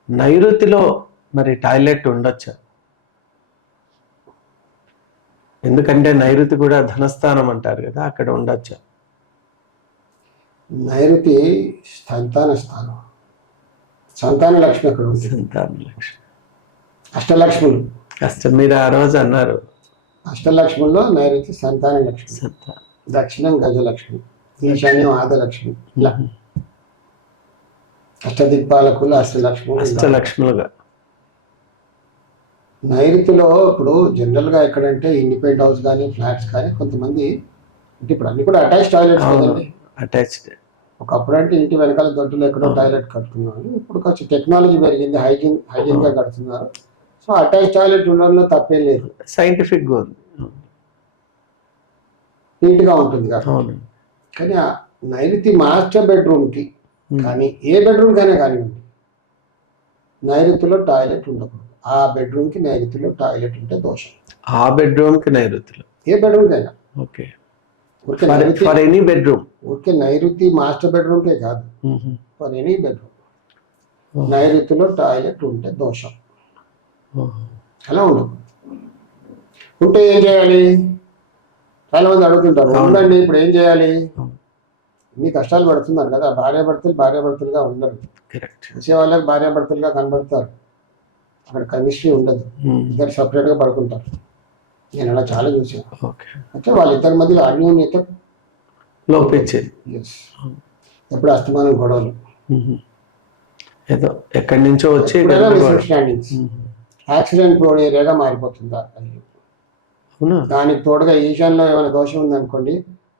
నైరుతిలో మరి టాయిలెట్ ఉండొచ్చా? ఎందుకంటే నైరుతి కూడా ధనస్థానం అంటారు కదా, అక్కడ ఉండొచ్చా? నైరుతి సంతాన స్థానం, సంతాన లక్ష్మి అక్కడ ఉంది. సంతాన లక్ష్మి, అష్టలక్ష్ములు, మీరు ఆ రోజు అన్నారు అష్టలక్ష్ముల్లో నైరుతి సంతాన లక్ష్మి, సంతానం, దక్షిణం గజలక్ష్మి, ఈశాన్యం ఆదలక్ష్మి. ఇలా అష్టదిక్పాలకులు అష్టలక్ష్ములు. అష్టలక్ష్ములుగా నైరుతిలో ఇప్పుడు జనరల్గా ఎక్కడంటే ఇండిపెండెంట్ హౌస్ కానీ ఫ్లాట్స్ కానీ కొంతమంది అంటే ఇప్పుడు అన్ని కూడా అటాచ్ టాయిలెట్స్ కదండి. అటాచ్డ్. ఒకప్పుడు అంటే ఇంటి వెనకాల దొడ్డులో ఎక్కడో టాయిలెట్ కట్టుకున్నారు. ఇప్పుడు కొంచెం టెక్నాలజీ పెరిగింది, హైజీన్ గా కడుతున్నారు. సో అటాచ్ టాయిలెట్ ఉండడంలో తప్పేం లేదు, సైంటిఫిక్ గా ఉంది, నీట్ గా ఉంటుంది కాబట్టి. కానీ ఆ నైరుతి మాస్టర్ బెడ్రూమ్ కి కానీ ఏ బెడ్రూమ్ కైనా కానివ్వండి నైరుతిలో టాయిలెట్ ఉండకూడదు. ఆ బెడ్రూమ్ కి నైరుతిలో టాయిలెట్ ఉంటే దోషం. ఆ బెడ్రూమ్ కి నైరుతిలో, ఏ బెడ్రూమ్ కైనా. Okay. For any bedroom, okay. నైరుతి మాస్టర్ బెడ్రూమ్ కే కాదు, ఫర్ ఎనీ బెడ్రూమ్ నైరుతిలో టాయిలెట్ ఉంటే దోషం. అలా ఉండదు. ఉంటే ఏం చేయాలి? చాలా మంది అడుగుతుంటారు, ఉండండి ఇప్పుడు ఏం చేయాలి? ఇన్ని కష్టాలు పడుతున్నారు కదా, భార్యాభర్తలుగా ఉండరు. వచ్చే వాళ్ళకి భార్యాభర్తలుగా కనబడతారు, అక్కడ కెమిస్ట్రీ ఉండదు, ఇద్దరు సపరేట్ గా పడుకుంటారు. నేను అలా చాలా చూసాను. అంటే వాళ్ళిద్దరి మధ్యలో అన్యోన్యత లోపించేది. ఎప్పుడు అస్తమానం గొడవలు, ఏదో ఎక్కడి నుంచో వచ్చి మిస్అండర్స్టాండింగ్స్, యాక్సిడెంట్ ప్రోన్ ఏరియాగా మారిపోతుంది. దానికి తోడుగా ఈశాన్యంలో ఏమైనా దోషం ఉందనుకోండి,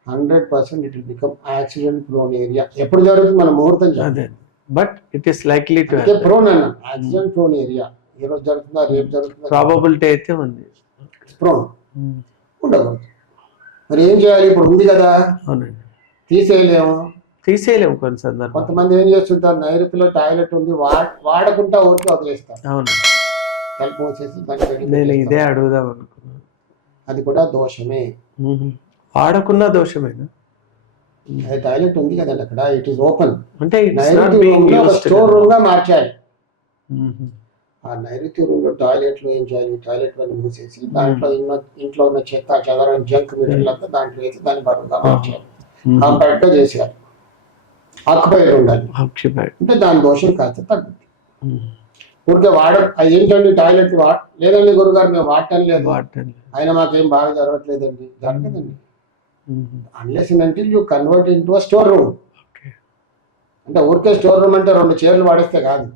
100% it will become accident prone area. ఎప్పుడు జరుగుతుంది? మన ముహూర్తం జరుగుతుంది. But it is likely to prone అన్నాం, యాక్సిడెంట్ ప్రోన్ ఏరియా. ఈ రోజు జరుగుతుందా, రేపు జరుగుతుందా, ప్రాబబిలిటీ అయితే ఉంది. ప్రోన్ ఉండకూడదు. మరి ఏం చేయాలి? ఇప్పుడు ఉంది కదా, తీసేయలేము కొన్ని సందర్భాలు. కొంతమంది ఏం చేస్తుంటారు, నైరుతిలో టాయిలెట్ ఉంది వాడకుండా ఊరికి వదిలేస్తారు. అవును, తలుపు మూసేసి నేను ఇదే అడుగుదాం అనుకున్నాను. అది కూడా దోషమే. వాడకున్న దోషమేనా? టాయిలెట్ ఉంది కదండి అక్కడ, ఇట్ ఈస్ ఓపెన్. అంటే స్టోర్ రూమ్ గా మార్చాలి. ఆ నైరుతి రూమ్ లో టాయిలెట్ లో ఏం చేయాలి? టాయిలెట్ వల్ల మూసేసి దాంట్లో ఇంట్లో ఉన్న చెత్త చెదరం జంక్ మెటీరియల్ అంతా దాంట్లో వేసి దాన్ని బరువుగా మార్చాలి, కాంపాక్ట్ గా చేసేయాలి. ఆక్యుపైడ్ ఉండాలి, అంటే దాని దోషం కాస్త తగ్గుతుంది. ఊరికే ఏంటండి టాయిలెట్ లేదండి గురుగారు మేము వాడటం లేదు, అయినా మాకేం బాగా జరగట్లేదండి, జరగదండి. Unless and until you convert into a store room. అంటే ఊరికే స్టోర్ రూమ్ అంటే 2 చైర్లు వాడేస్తే కాదు,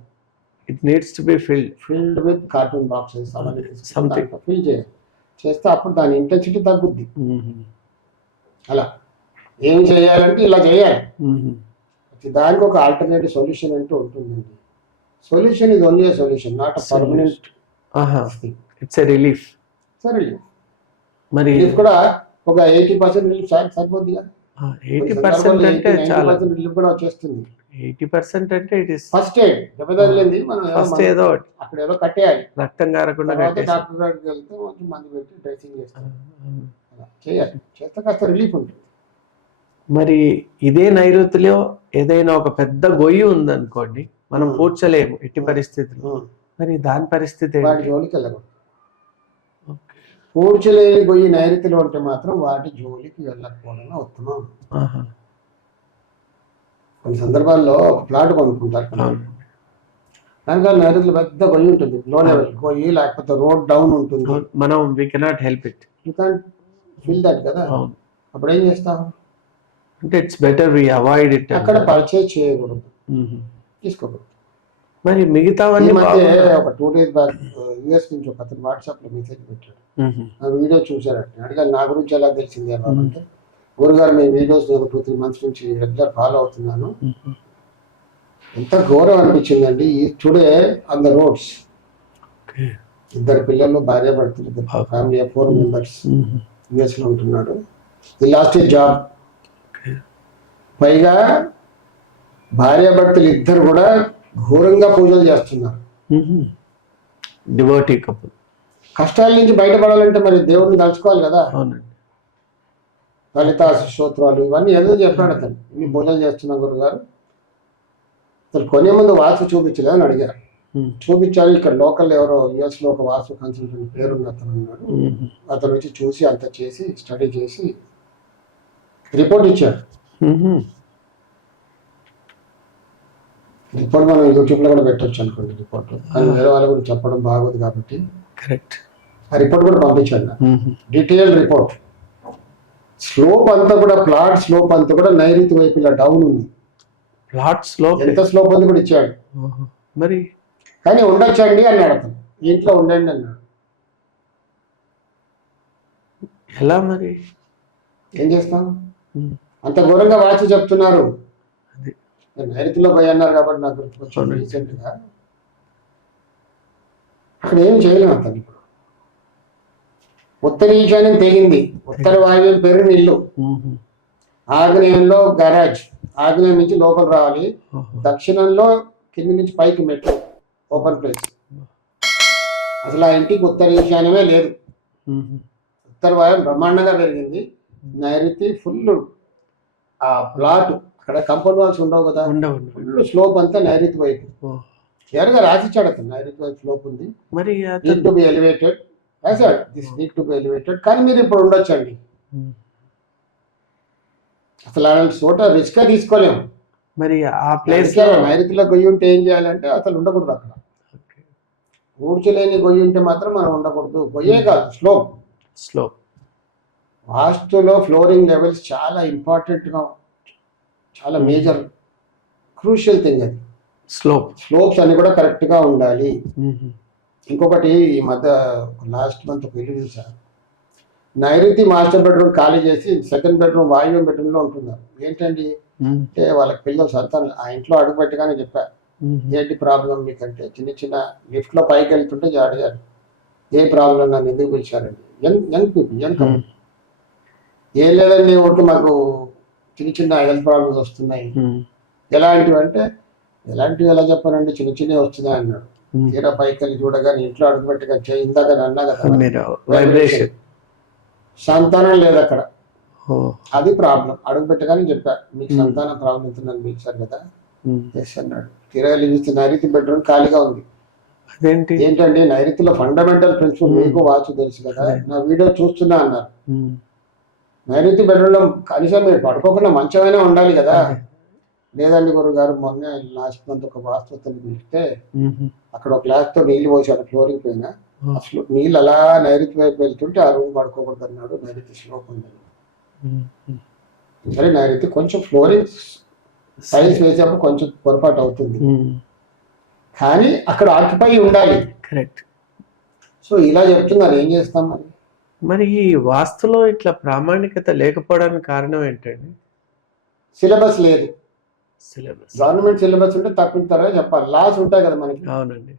it needs to be filled with cartoon boxes something fill చేస్తే అప్పుడు దాని ఇంటెన్సిటీ తగ్గుద్ది. అలా ఏం చేయాలంటే ఇలా చేయాలి. దానికి ఒక ఆల్టర్నేటివ్ సొల్యూషన్ అంటూ ఉంటుందండి. సొల్యూషన్ ఇది only solution, not permanent. It's a relief. మరి రిలీఫ్ కూడా ఒక 80% రిలీఫ్ సరిపోద్ది కదా. 80% అంటే చాలా రిలీఫ్ కూడా వచ్చేస్తుంది. 80% అంటే ఇట్ ఇస్ ఫస్ట్ ఎయిడ్. దెబ్బతగిలింది మనం ఫస్ట్ ఏదో అక్కడ ఏదో కట్టేయాలి, రక్తం కారకుండా డాక్టర్ దగ్గరికి వెళ్తే కొంచెం మందు పెట్టి డ్రెస్సింగ్ చేస్తాం, చేయాలి. చేస్తే కాస్త రిలీఫ్ ఉంటుంది. మరి ఇదే నైరుతిలో ఏదైనా ఒక పెద్ద గొయ్యి ఉందనుకోండి, మనం పూడ్చలేము ఎట్టి పరిస్థితుల్లో, మరి దాని పరిస్థితి వాటి జోలికి వెళ్ళకూడదు. పూడ్చలేని గొయ్యి నైరుతిలో ఉంటే మాత్రం వాటి జోలికి వెళ్ళకపోవడం ఉత్తమం. కొన్ని సందర్భాల్లో ఒక ప్లాట్ కొనుక్కుంటారు, దానివల్ల నైరుతిలో పెద్ద గొయ్యి ఉంటుంది, లో లెవెల్ గొయ్యి, లేకపోతే రోడ్ డౌన్ ఉంటుంది. మనం we cannot help it, you can't feel that కదా. అప్పుడు ఏం చేస్తాం అంటే it's better we avoid it. అక్కడ పర్చేజ్ చేయకూడదు, తీసుకోకూడదు. మరి మిగతావన్నీ ఒక 2 days బ్యాక్ యుఎస్ నుంచి ఒక అతను వాట్సాప్ లో మెసేజ్ పెట్టాడు, ఆ వీడియో చూసారంటే అడిగాను నా గురించి ఎలా తెలిసింది అంటే, గురుగారు మీ వీడియోస్ నేను 2-3 months నుంచి రెగ్యులర్ ఫాలో అవుతున్నాను, ఎంత ఘోరం అనిపించిందండి. టుడే ఆన్ ద రోడ్స్ 2 పిల్లలు భార్యాభర్తలు, ఫ్యామిలీ 4 members యుఎస్లో ఉంటున్నాడు. ఈ లాస్ట్ జాబ్. పైగా భార్యాభర్తలు ఇద్దరు కూడా ఘోరంగా పూజలు చేస్తున్నారు. Devotee couple. కష్టాల నుంచి బయటపడాలంటే మరి దేవుడిని తలుచుకోవాలి కదా. అవునండి. లలితా స్తోత్రాలు ఇవన్నీ ఏదో చెప్పాడు అతను. ఇన్ని పూజలు చేస్తున్నాం గురుగారు, అసలు కొనే ముందు వాస్తు చూపించలేదు అని అడిగారు. చూపించారు. ఇక్కడ లోకల్ ఎవరో యుఎస్లో ఒక వాస్తు కన్సల్టెంట్ పేరున్న అతను ఉన్నాడు. అతను వచ్చి చూసి అంత చేసి స్టడీ చేసి రిపోర్ట్ ఇచ్చాడు. రిపోర్ట్ మనం యూట్యూబ్లో కూడా పెట్టచ్చు అనుకోండి రిపోర్ట్, కానీ వేరే వాళ్ళ గురించి చెప్పడం బాగోదు కాబట్టి కరెక్ట్. ఆ రిపోర్ట్ కూడా పంపించాడు నాకు. Detail report. స్లోప్ అంతా కూడా, ప్లాట్ స్లోప్ అంతా కూడా నైరుతి వైపు ఇలా డౌన్ ఉంది. ప్లాట్ స్లోప్ ఎంత స్లోప్ ఉంది కూడా ఇచ్చాడు. మరి కానీ ఉండొచ్చండి అన్నాడు అతను. ఇంట్లో ఉండండి అన్నాడు. ఎలా మరి ఏం చేస్తాం, అంత ఘోరంగా వాచి చెప్తున్నారు. నైరుతిలో పోయి అన్నారు కాబట్టి నాకు గుర్తుకొచ్చింది రీసెంట్గా. అక్కడ ఏం చేయలేము అతను. ఇప్పుడు ఉత్తర ఈశాన్యం తెగింది, ఉత్తర వాయువ్యం పెరిగిన ఇల్లు, ఆగ్నేయంలో గరాజ్, ఆగ్నేయం నుంచి లోపల రావాలి, దక్షిణంలో కింది నుంచి పైకి మెట్లు, ఓపెన్ ప్లేస్. అసలు ఆ ఇంటికి ఉత్తర ఈశాన్యమే లేదు. ఉత్తర వాయువ్యం బ్రహ్మాండంగా పెరిగింది, నైరుతి ఫుల్. ఆ ప్లాట్ అక్కడ కంపౌండ్ వాల్స్ ఉండవు కదా, ఫుల్ స్లోప్ అంతా నైరుతి వైపు. క్లియర్గా రాసిచ్చాడు అతను, నైరుతి వైపు స్లోప్ ఉంది, నీడ్ టు బి ఎలివేటెడ్ రాశాడు, this need to be elevated. కానీ మీరు ఇప్పుడు ఉండొచ్చండి. అసలు అలాంటి చోట రిస్క్ తీసుకోలేము. మరి ఆ ప్లేస్ నైరుతిలో గొయ్యి ఉంటే ఏం చేయాలంటే అసలు ఉండకూడదు అక్కడ. ఊడ్చలేని గొయ్యి ఉంటే మాత్రం మనం ఉండకూడదు. గొయ్యే కాదు, స్లోప్. స్లోప్ వాస్తులో ఫ్లోరింగ్ లెవెల్స్ చాలా ఇంపార్టెంట్గా, చాలా మేజర్ క్రూషియల్ థింగ్ అది. స్లోప్స్ అన్ని కూడా కరెక్ట్గా ఉండాలి. ఇంకొకటి, ఈ మధ్య లాస్ట్ మంత్ ఒక ఇల్లు చూసాను, నైరుతి మాస్టర్ బెడ్రూమ్ ఖాళీ చేసి సెకండ్ బెడ్రూమ్ వాయువ్యం బెడ్రూమ్లో ఉంటున్నారు. ఏంటండి అంటే వాళ్ళకి పిల్లలు సంతానం. ఆ ఇంట్లో అడుగు పెట్టగానే చెప్పారు, ఏంటి ప్రాబ్లం మీకంటే, చిన్న చిన్న లిఫ్ట్లో పైకి వెళ్తుంటే అడిగారు, ఏ ప్రాబ్లం నన్ను ఎందుకు పిలిచారండి. Young people, young couple. ఏం లేదండి, ఒకటి మాకు చిన్న చిన్న హెల్త్ ప్రాబ్లమ్స్ వస్తున్నాయి. ఎలాంటివి అంటే, ఎలాంటివి ఎలా చెప్పానండి, చిన్న చిన్నవి వస్తున్నాయి అన్నాడు. తీరా పైకి వెళ్ళి చూడగానే ఇంట్లో అడుగుపెట్టగా ఇందాక అన్నా కదా, సంతానం లేదు అక్కడ. అది ప్రాబ్లం. అడుగు పెట్టగానే చెప్పా, మీకు సంతానం ప్రాబ్లం ఉంటుందని పిలిచారు కదా. ఎస్ అన్నాడు. తీరా వెళ్ళి చూస్తే నైరుతి బెడ్రూమ్ ఖాళీగా ఉంది. ఏంటండి, నైరుతిలో ఫండమెంటల్ ప్రిన్సిపల్ మీకు వాచు తెలుసు కదా, నా వీడియో చూస్తున్నా అన్నారు. నైరుతి బెడ్రూమ్లో కనీసం మీరు పడుకోకుండా మంచమైనా ఉండాలి కదా. లేదండి గురుగారు, మొన్న లాస్ట్ మంత్ ఒక వాస్తుని పిలిస్తే అక్కడ ఒక గ్లాస్తో నీళ్లు పోసాడు ఫ్లోరింగ్ పైన. అసలు నీళ్ళు అలా నైరుతి వైపు వెళ్తుంటే ఆ రూమ్ పడుకోకూడదు అన్నాడు. నైరుతి స్లోప్ ఉందని. సరే, నైరుతి కొంచెం ఫ్లోరింగ్ టైల్స్ వేసేప్పుడు కొంచెం పొరపాటు అవుతుంది, కానీ అక్కడ ఆక్యుపై ఉండాలి. కరెక్ట్. సో ఇలా చెప్తున్నారు, ఏం చేస్తాం మరి. మరి ఈ వాస్తులో ఇట్లా ప్రామాణికత లేకపోవడానికి కారణం ఏంటండి? సిలబస్ లేదు. గవర్నమెంట్ సిలబస్ ఉంటే తప్పిస్తారో చెప్పాలి. లాస్ ఉంటాయి కదా మనకి. అవునండి.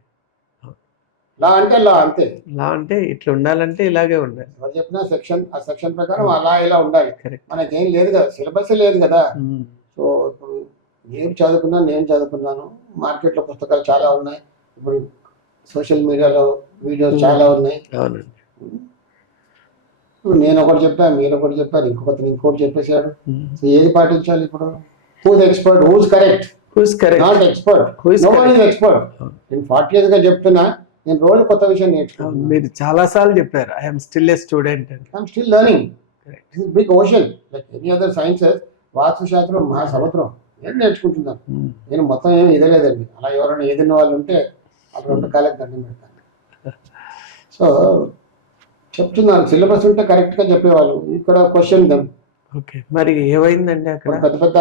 లా అంటే లా, అంతే. లా అంటే ఇట్లా ఉండాలంటే ఇలాగే ఉండాలి. ఎవరు చెప్పినా సెక్షన్, ఆ సెక్షన్ ప్రకారం అలా ఇలా ఉండాలి. మనకేం లేదు కదా, సిలబస్ లేదు కదా. సో ఇప్పుడు నేను చదువుకున్నాను, నేను చదువుకున్నాను, మార్కెట్లో పుస్తకాలు చాలా ఉన్నాయి, ఇప్పుడు సోషల్ మీడియాలో వీడియోస్ చాలా ఉన్నాయి. అవునండి. నేను ఒకటి చెప్పాను, మీరు ఒకటి చెప్పారు, ఇంకోటి చెప్పేశాడు. సో ఏది పాటించాలి ఇప్పుడు? Who's expert, who's correct, not expert. No one is expert. నేను 40 years గా చెప్తున్నా, నేను రోజు కొత్త విషయం నేర్చుకున్నాను. మీరు చాలా సార్లు చెప్పారు, I'm still a student. I'm still learning. It is big ocean like any other sciences. Vastu శాస్త్రం మహా సముద్రం. నేను నేర్చుకుంటున్నాను. నేను మొత్తం ఏమి ఇదలేదండి. అలా ఎవరైనా ఏదిన్న వాళ్ళు ఉంటే అక్కడ 2 కాళ్ళకి దండం పెడతాను. సో చెప్తున్నాను, సిలబస్ ఉంటే కరెక్ట్గా చెప్పేవాళ్ళు. ఇక్కడ క్వశ్చన్ దమ్. ఓకే, మరి ఏమైందండి అక్కడ? పెద్ద పెద్ద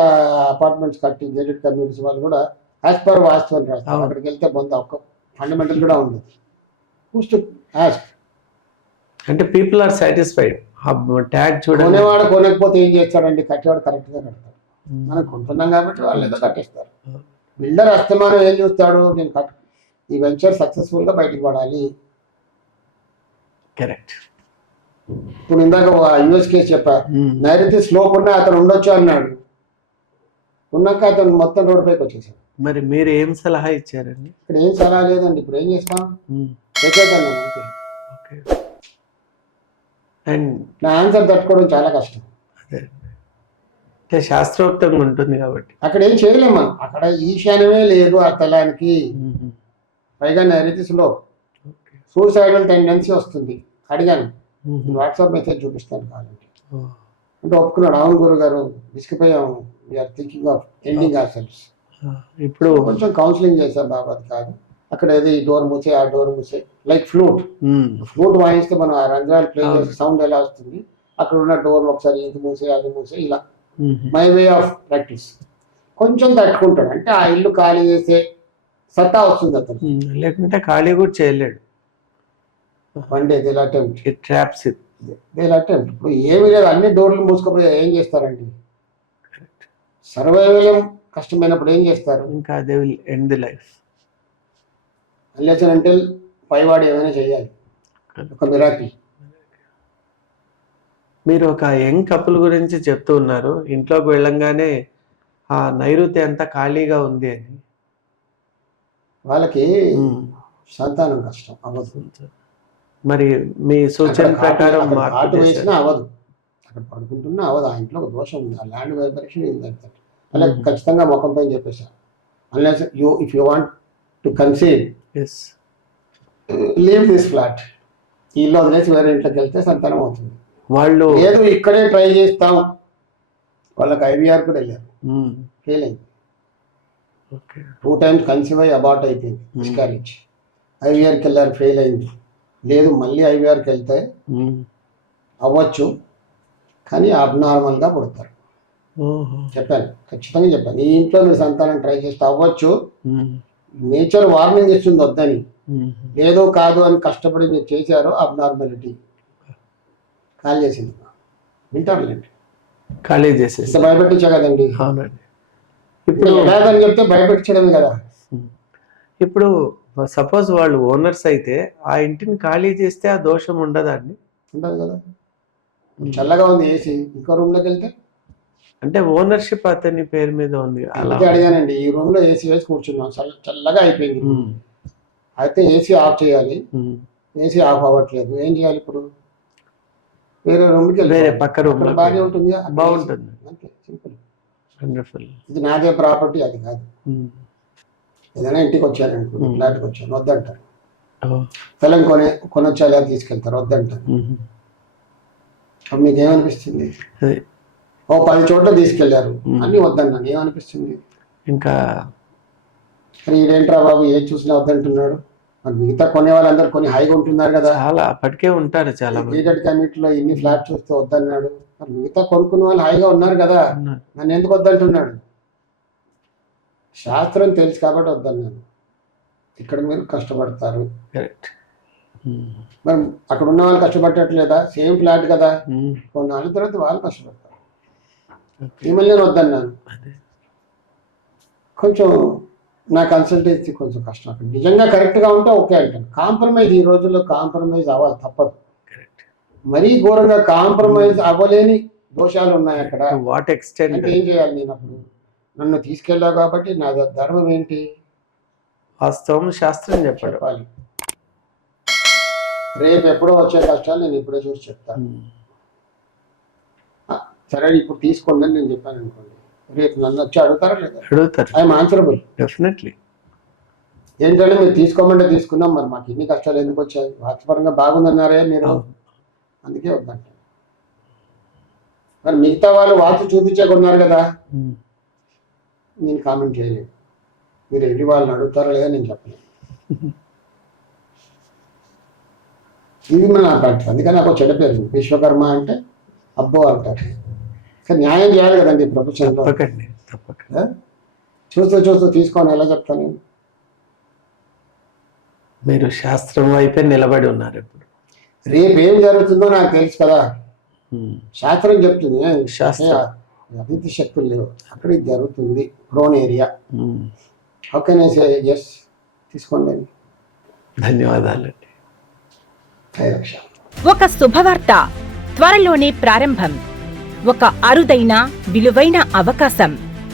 అపార్ట్మెంట్స్ కట్టి గేటెడ్ కమ్యూనిటీస్ వాళ్ళు కూడా యాజ్ పర్ వాస్తు అని రాస్తారు. అక్కడికి వెళ్తే కొంత ఒక్క ఫండమెంటల్ కూడా ఉంది. Who's to ask? అంటే పీపుల్ ఆర్ సాటిస్ఫైడ్. ట్యాగ్ చూడండి, కొనేవాడు కొనకపోతే ఏం చేస్తాడండి, కట్టేవాడు కరెక్ట్గా కడతాడు. మనం కొంటున్నాం కాబట్టి వాళ్ళు ఏదో కట్టేస్తారు. బిల్డర్ అస్తమానం ఏం చూస్తాడు, నేను ఈ వెంచర్ సక్సెస్ఫుల్గా బయటకు పడాలి. కరెక్ట్. ఇప్పుడు ఇందాక యూఎస్ కేసు చెప్పా, నైరుతి స్లోప్ ఉన్నా అతను ఉండొచ్చు అన్నాడు, ఉన్నాక అతను మొత్తం రోడ్డుపైకి వచ్చేసాడు. మరి మీరు ఏం సలహా ఇచ్చారండి? ఇక్కడ ఏం సలహా లేదండి, ఇప్పుడు ఏం చేస్తాం, చెప్పేద్దాం అంతే. ఓకే. అండ్ నా ఆన్సర్ తట్టుకోవడం చాలా కష్టం. అదే అంటే శాస్త్రోక్తంగా ఉంటుంది కాబట్టి అక్కడ ఏం చేయలేము మనం, అక్కడ ఈశాన్యమే లేదు ఆ తలానికి, పైగా నైరుతి స్లోప్, సూసైడల్ టెండెన్సీ వస్తుంది. అడిగాను, వాట్సాప్ మెసేజ్ చూపిస్తాను కావాలంటే. అంటే ఒప్పుకున్నాడు, అవును గురువు గారు విసిగిపోయాం, we're thinking of ending our cells. ఇప్పుడు కొంచెం కౌన్సిలింగ్ చేశారు, బాబా అది కాదు, అక్కడ ఏదో ఈ డోర్ మూసే ఆ డోర్ మూసే, లైక్ ఫ్లూట్ వాయిస్తే మనం ఆ రంధ్రాలు ప్లే చేసే సౌండ్ ఎలా వస్తుంది, అక్కడ ఉన్న డోర్ ఒకసారి ఇది మూసే అది మూసే, ఇలా మై వే ఆఫ్ ప్రాక్టీస్. కొంచెం తట్టుకుంటాడు, అంటే ఆ ఇల్లు ఖాళీ చేసే సత్తా వస్తుంది అతను, లేకుంటే ఖాళీ కూడా చేయలేడు. వన్ డే దిల్ అటెంప్ట్, ఇట్ ట్రాప్స్ ఇట్, దిల్ అటెంప్ట్. ఇప్పుడు ఏమీ లేదు, అన్ని డోర్లు మూసుకుపోయి ఏం చేస్తారండి, సర్వైవల్ కష్టమైనప్పుడు ఏం చేస్తారు, ఇంకా they will end the life. Unless అంటే పైవాడు ఏమైనా చేయాలి, ఒక మిరాకిల్. మీరు ఒక యంగ్ కపుల్ గురించి చెప్తూ ఉన్నారు, ఇంట్లోకి వెళ్ళంగానే ఆ నైరుతి అంతా ఖాళీగా ఉంది అని. వాళ్ళకి సంతానం కష్టం అవ్వదు. మరి మీ సూచన ప్రకారం ఆటు వేసినా అవ్వదు, అక్కడ పడుకుంటున్నా అవ్వదు, ఆ ఇంట్లో ఒక దోషం ఉంది, ఆ ల్యాండ్ వైబ్రేషన్ ఏంటంటే అలా ఖచ్చితంగా ముఖం పైన చెప్పేశారు. Unless you if you want to conceive leave this flat, ఈ ఇల్లు వదిలేసి వేరే ఇంట్లోకి వెళ్తే సంతానం అవుతుంది. వాళ్ళు లేదు ఇక్కడే ట్రై చేస్తాం, వాళ్ళకి ఐవీఆర్ కూడా వెళ్ళారు, ఫెయిల్ అయింది. 2 times కన్సీవ్ అయ్యి అబార్ట్ అయిపోయింది, మిస్కారేజ్. ఐవీఆర్కి వెళ్ళారు, ఫెయిల్ అయింది. లేదు మళ్ళీ ఐవీఆర్కి వెళ్తే అవ్వచ్చు, కానీ అబ్నార్మల్గా పుడతారు. చెప్పాను, ఖచ్చితంగా చెప్పాను, ఈ ఇంట్లో మీరు సంతానం ట్రై చేస్తే అవ్వచ్చు, నేచర్ వార్నింగ్ ఇస్తుంది వద్దని. ఏదో కాదు అని కష్టపడి మీరు చేశారో అబ్నార్మాలిటీ ఖాళీ చేసింది. వింటారులేండి, ఖాళీ చేసేసి భయపెట్టించా కదండి. అవునండి. ఇప్పుడు ఎలాగని చెప్తే భయపెట్టడమే కదా. ఇప్పుడు సపోజ్ వాళ్ళు ఓనర్స్ అయితే ఆ ఇంటిని ఖాళీ చేస్తే ఆ దోషం ఉండదండి? ఉండదు కదా, చల్లగా ఉంది ఏసీ, ఇంకో రూమ్లోకి వెళ్తే అంటే ఓనర్షిప్ అతని పేరు మీద ఉంది. అలా అడిగానండి, ఈ రూమ్ లో ఏసీ వేసి కూర్చున్నాం, చల్లగా అయిపోయింది, అయితే ఏసీ ఆఫ్ చేయాలి, ఏసీ ఆఫ్ అవ్వట్లేదు, ఏం చేయాలి ఇప్పుడు? వేరే రూమ్కి వెళ్ళి వేరే పక్క రూమ్ బాగానే ఉంటుంది, బాగుంటుంది, అంతే సింపుల్. వండర్ఫుల్. ఇది నాదే ప్రాపర్టీ అది కాదు. ఏదైనా ఇంటికి వచ్చారనుకోండి, ఫ్లాట్కి వచ్చాను వద్దంటారు, స్థలం కొనొచ్చా లేదా తీసుకెళ్తారు, వద్దంటారు. అప్పుడు మీకు ఏమనిపిస్తుంది? ఓ 10 చోట్ల తీసుకెళ్లారు, అన్ని వద్దన్నాను, ఏమనిపిస్తుంది? ఇంకా మరి ఇదేంట్రా బాబు ఏది చూసినా వద్దంటున్నాడు. మరి మిగతా కొనే వాళ్ళందరూ కొన్ని హాయిగా ఉంటున్నారు కదా, చాలా అప్పటికే ఉంటారు చాలా గేటెడ్ కమ్యూనిటీలో ఇన్ని ఫ్లాట్ చూస్తే వద్దన్నాడు, మరి మిగతా కొనుక్కున్న వాళ్ళు హాయిగా ఉన్నారు కదా, నన్ను ఎందుకు వద్దంటున్నాడు? శాస్త్రం తెలుసు కాబట్టి వద్దన్నాను. ఇక్కడ మీరు కష్టపడతారు, మరి అక్కడ ఉన్న వాళ్ళు కష్టపడట్లేదా? సేమ్ ఫ్లాట్ కదా, కొన్నాళ్ళ తర్వాత వాళ్ళు కష్టపడతారు. మిమ్మల్ని వద్దన్నాను, కొంచెం నా కన్సల్టెన్సీ కొంచెం కష్టం. అక్కడ నిజంగా కరెక్ట్గా ఉంటే ఓకే అంటాను. కాంప్రమైజ్ ఈ రోజుల్లో కాంప్రమైజ్ అవ్వాలి, తప్పదు. మరీ ఘోరంగా కాంప్రమైజ్ అవ్వలేని దోషాలు ఉన్నాయి అక్కడ. వాట్ ఎక్స్టెంట్ అంటే ఏం చేయాలి? నేను అప్పుడు నన్ను తీసుకెళ్ళావు కాబట్టి నా ధర్మం ఏంటి? వాస్తవం శాస్త్రం చెప్పాలి. రేపు ఎప్పుడో వచ్చే కష్టాలు నేను ఇప్పుడే చూసి చెప్తాను. సరే ఇప్పుడు తీసుకోండి అని నేను చెప్పాను అనుకోండి, రేపు నన్ను వచ్చి అడుగుతారా లేదా? అడుగుతారు. I'm answerable. డెఫినెట్లీ. ఏంటంటే మీరు తీసుకోమంటే తీసుకున్నాం, మరి మాకు ఇన్ని కష్టాలు ఎందుకు వచ్చాయి? వాస్తవంగా బాగుందన్నారే మీరు, అందుకే వద్దంట. మరి మిగతా వాళ్ళు వాస్తు చూపించకున్నారు కదా, నేను కామెంట్ చేయలేదు. మీరు ఎన్ని వాళ్ళని అడుగుతారో లేదా నేను చెప్పలేదు. ఇది మన ప్రాక్టీస్. అందుకని నాకు చెడ్డ పేరు విశ్వకర్మ అంటే అబ్బో అంటారు. కానీ న్యాయం చేయాలి కదండి ప్రపంచంలో. చూస్తూ తీసుకొని ఎలా చెప్తాను నేను? మీరు శాస్త్రం వైపే నిలబడి ఉన్నారు. ఇప్పుడు రేపు ఏం జరుగుతుందో నాకు తెలుసు కదా, శాస్త్రం చెప్తుంది. అభివృద్ధి శక్తులు లేవు, అక్కడ ఇది జరుగుతుంది, ప్రోన్ ఏరియా. ఓకే, నేను ఎస్ తీసుకోండి. ధన్యవాదాలండి. 太有效了。ఒక శుభవార్త త్వరలోనే ప్రారంభం. ఒక అరుదైన విలువైన అవకాశం.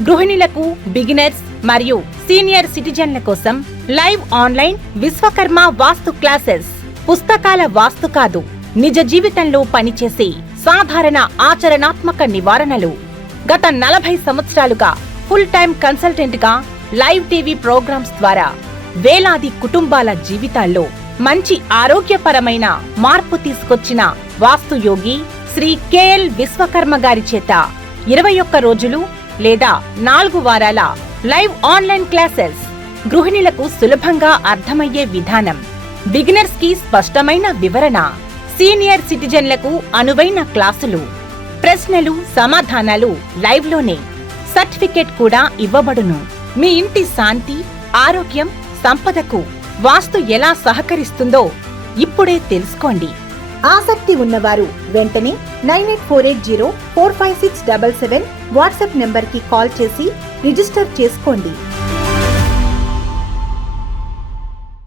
గృహిణులకు, బిగినర్స్ మరియు సీనియర్ సిటిజన్ల కోసం లైవ్ ఆన్లైన్ విశ్వకర్మ వాస్తు క్లాసెస్. పుస్తకాల వాస్తు కాదు, నిజ జీవితంలో పనిచేసే సాధారణ ఆచరణాత్మక నివారణలు. గత 40 సంవత్సరాలుగా ఫుల్ టైం కన్సల్టెంట్ గా లైవ్ టీవీ ప్రోగ్రామ్స్ ద్వారా వేలాది కుటుంబాల జీవితాల్లో మంచి ఆరోగ్యపరమైన మార్పు తీసుకొచ్చిన వాస్తు యోగి శ్రీ కెఎల్ విశ్వకర్మ గారి చేత 21 రోజులు లేదా 4 వారాల లైవ్ ఆన్లైన్ క్లాసెస్. గృహిణులకు సులభంగా అర్థమయ్యే విధానం, బిగినర్స్ కి స్పష్టమైన వివరణ, సీనియర్ సిటిజన్లకు అనువైన క్లాసులు, ప్రశ్నలు సమాధానాలు లైవ్ లోనే. సర్టిఫికేట్ కూడా ఇవ్వబడును. మీ ఇంటి శాంతి, ఆరోగ్యం, సంపదకు వాస్తు ఎలా సహకరిస్తుందో ఇప్పుడే తెలుసుకోండి. ఆసక్తి ఉన్నవారు వెంటనే 9848045677 వాట్సాప్ నెంబర్కి కాల్ చేసి రిజిస్టర్ చేసుకోండి.